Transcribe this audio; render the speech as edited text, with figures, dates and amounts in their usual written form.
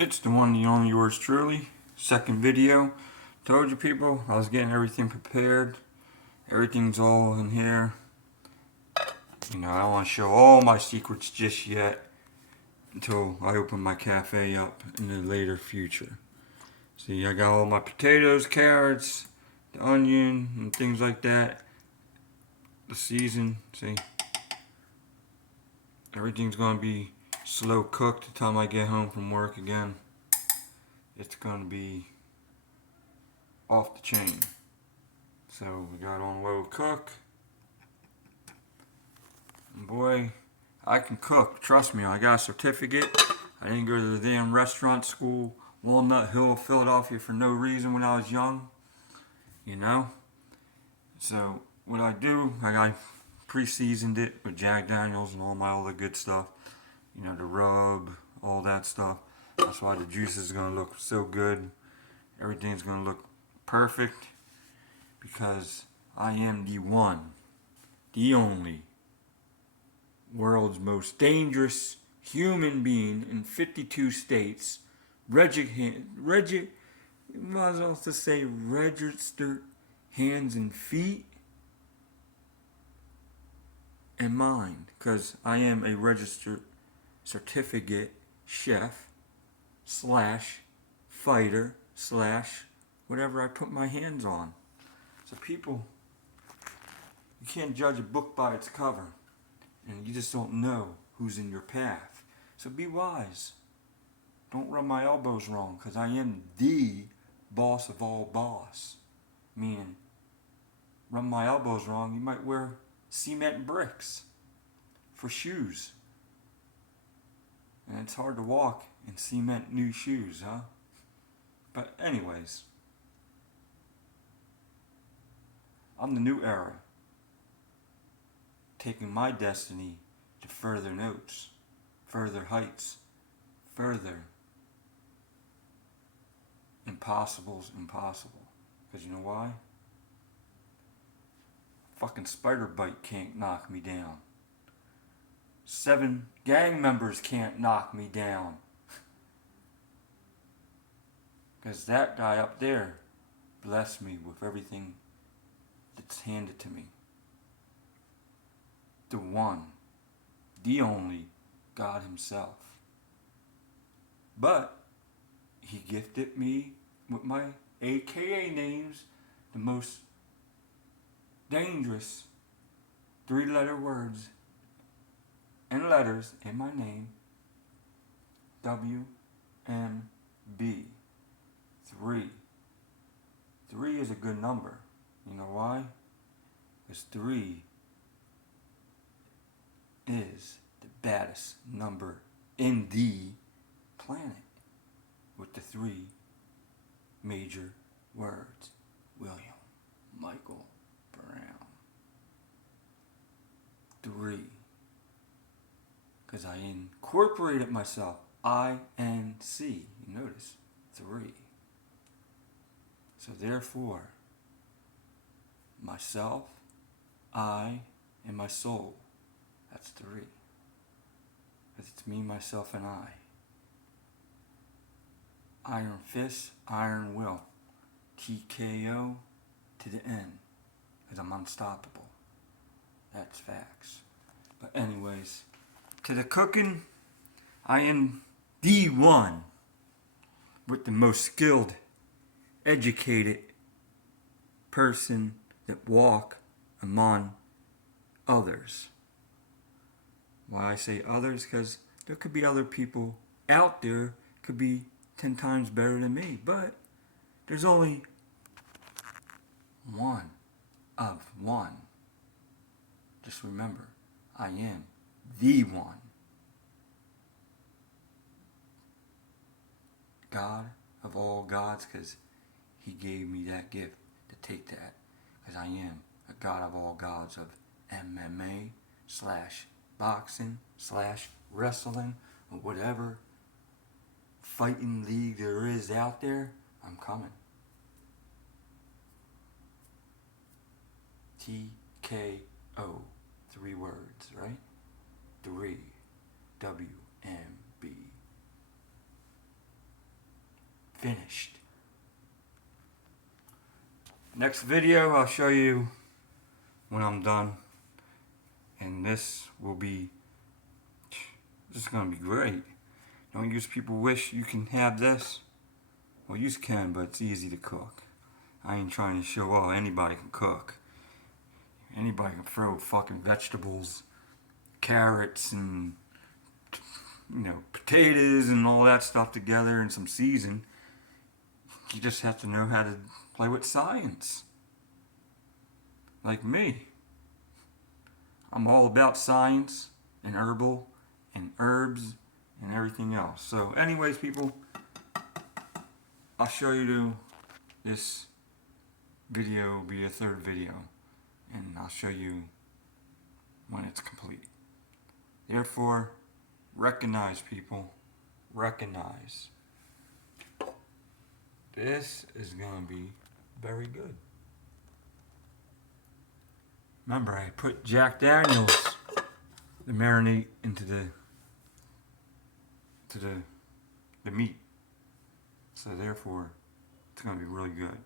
It's the one, the only, yours truly. Second video. Told you people, I was getting everything prepared. Everything's all in here. You know, I don't want to show all my secrets just yet until I open my cafe up in the later future. See, I got all my potatoes, carrots, the onion, and things like that. The season, see. Everything's going to be slow cooked the time I get home from work again. It's going to be off the chain. So we got on low cook. And boy, I can cook. Trust me, I got a certificate. I didn't go to the damn restaurant school, Walnut Hill, Philadelphia for no reason when I was young. You know? So what I do, I pre-seasoned it with Jack Daniels and all my other good stuff. You know, the rub, all that stuff. That's why the juice is going to look so good. Everything's going to look perfect. Because I am the one, the only, world's most dangerous human being in 52 states, might as well just say registered hands and feet and mind, because I am a registered certificate chef slash fighter slash whatever I put my hands on. So people, you can't judge a book by its cover, and you just don't know who's in your path. So be wise. Don't rub my elbows wrong, because I am the boss of all boss. Meaning, rub my elbows wrong, you might wear cement bricks for shoes. And it's hard to walk in cement new shoes, huh? But anyways, I'm the new era, taking my destiny to further notes, further heights, further impossible's impossible. Because you know why? Fucking spider bite can't knock me down. 7 gang members can't knock me down. Because that guy up there blessed me with everything that's handed to me. The one, the only, God himself. But he gifted me with my AKA names, the most dangerous 3-letter words and letters in my name, WMB. 3. 3 is a good number. You know why? Because 3 is the baddest number in the planet, with the 3 major words. William Michael Brown. 3. Because I incorporated myself. INC. You notice? 3. So therefore, myself, I, and my soul. That's 3. Because it's me, myself, and I. Iron fist, iron will. TKO to the end. Because I'm unstoppable. That's facts. But anyways, to the cooking, I am the one with the most skilled, educated person that walk among others. Why I say others? Because there could be other people out there could be 10 times better than me, but there's only one of one. Just remember, I am the one. God of all gods, because he gave me that gift to take that, because I am a god of all gods of MMA slash boxing slash wrestling or whatever fighting league there is out there. I'm coming. TKO, 3 words, right? 3 WMB. finished. Next video, I'll show you when I'm done. And this is gonna be great. Don't use people wish you can have this. Well, you can, but it's easy to cook. I ain't trying to show off. Anybody can cook. Anybody can throw fucking vegetables, carrots, and potatoes and all that stuff together and some season. You just have to know how to play with science. Like me. I'm all about science and herbal and herbs and everything else. So anyways, people, I'll show you this video will be a third video, and I'll show you when it's complete. Therefore, recognize, people. Recognize. This is gonna be very good. Remember, I put Jack Daniels, the marinade, into the meat. So therefore, it's gonna be really good.